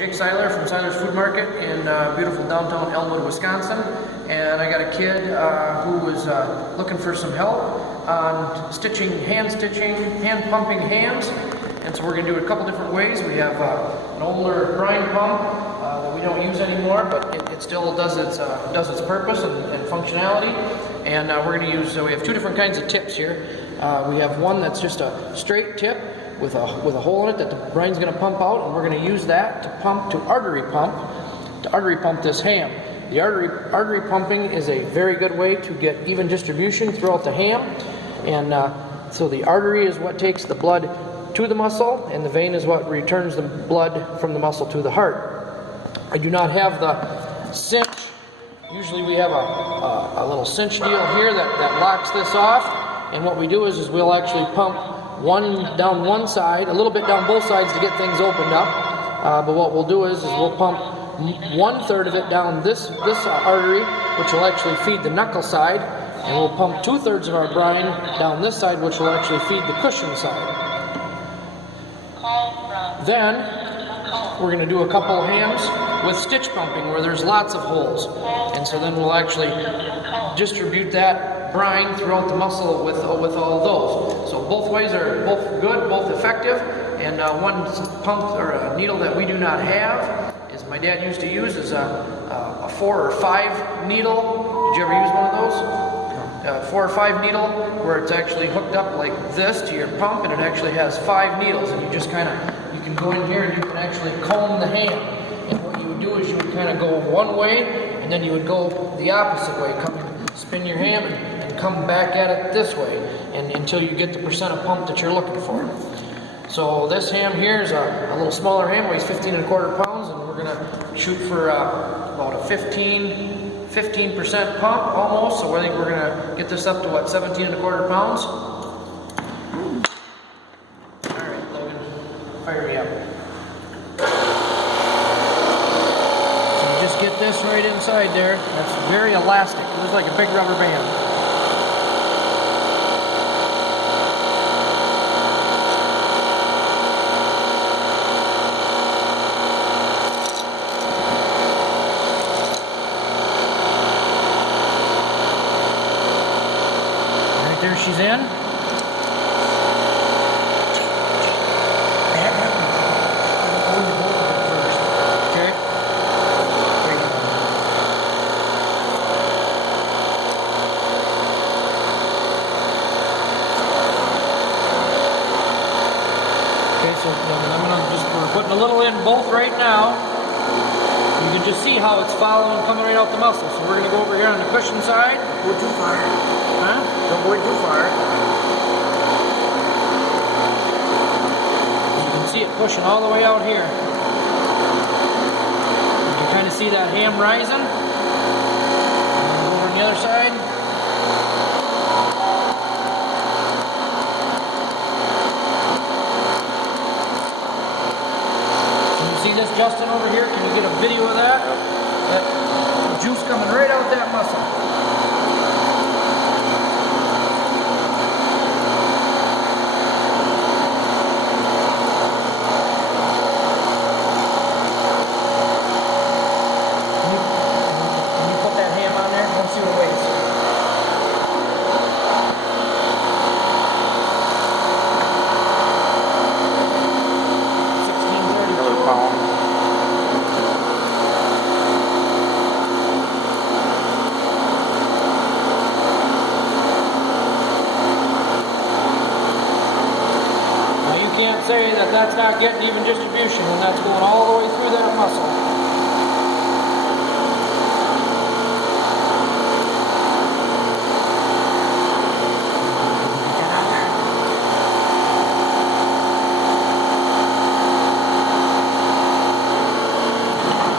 Jake Seiler from Seiler's Food Market in beautiful downtown Elmwood, Wisconsin. And I got a kid who was looking for some help on stitching, hand pumping hams. And so we're going to do it a couple different ways. We have an older brine pump that we don't use anymore, but it still does its purpose and functionality. And we're going to use, we have two different kinds of tips here. We have one that's just a straight tip with a hole in it that the brine's going to pump out, and we're going to use that to artery pump this ham. The artery pumping is a very good way to get even distribution throughout the ham, and so the artery is what takes the blood to the muscle, and the vein is what returns the blood from the muscle to the heart. I do not have the cinch. Usually we have a little cinch deal here that locks this off, and what we do is we'll actually pump down one side, a little bit down both sides to get things opened up. But what we'll do is we'll pump 1/3 of it down this artery, which will actually feed the knuckle side, and we'll pump 2/3 of our brine down this side, which will actually feed the cushion side. Then we're going to do a couple hams with stitch pumping where there's lots of holes, and so then we'll actually distribute that brine throughout the muscle with all of those. So both ways are both good, both effective. And one pump or a needle that we do not have is my dad used to use is a 4 or 5 needle. Did you ever use one of those? 4 or 5 needle where it's actually hooked up like this to your pump, and it actually has 5 needles, and you just you can go in here and you can actually comb the ham. And what you would do is you would kind of go one way, and then you would go the opposite way, spin your ham and come back at it this way, and until you get the percent of pump that you're looking for. So this ham here is a little smaller ham, weighs 15 1/4 pounds, and we're going to shoot for about a 15% pump almost. So I think we're going to get this up to what, 17 1/4 pounds. All right, Logan, fire me up. So you just get this right inside there. That's very elastic. It looks like a big rubber band. There she's in. Okay. Okay, so we're putting a little in both right now. You can just see how it's following, coming right out the muscle. So we're going to go over here on the cushion side. Don't go too far. Huh? Don't go too far. You can see it pushing all the way out here. You can kind of see that ham rising. And over on the other side. Can you see this, Justin, over here? Can you get a video of that? That juice coming right out that muscle. Can't say that that's not getting even distribution when that's going all the way through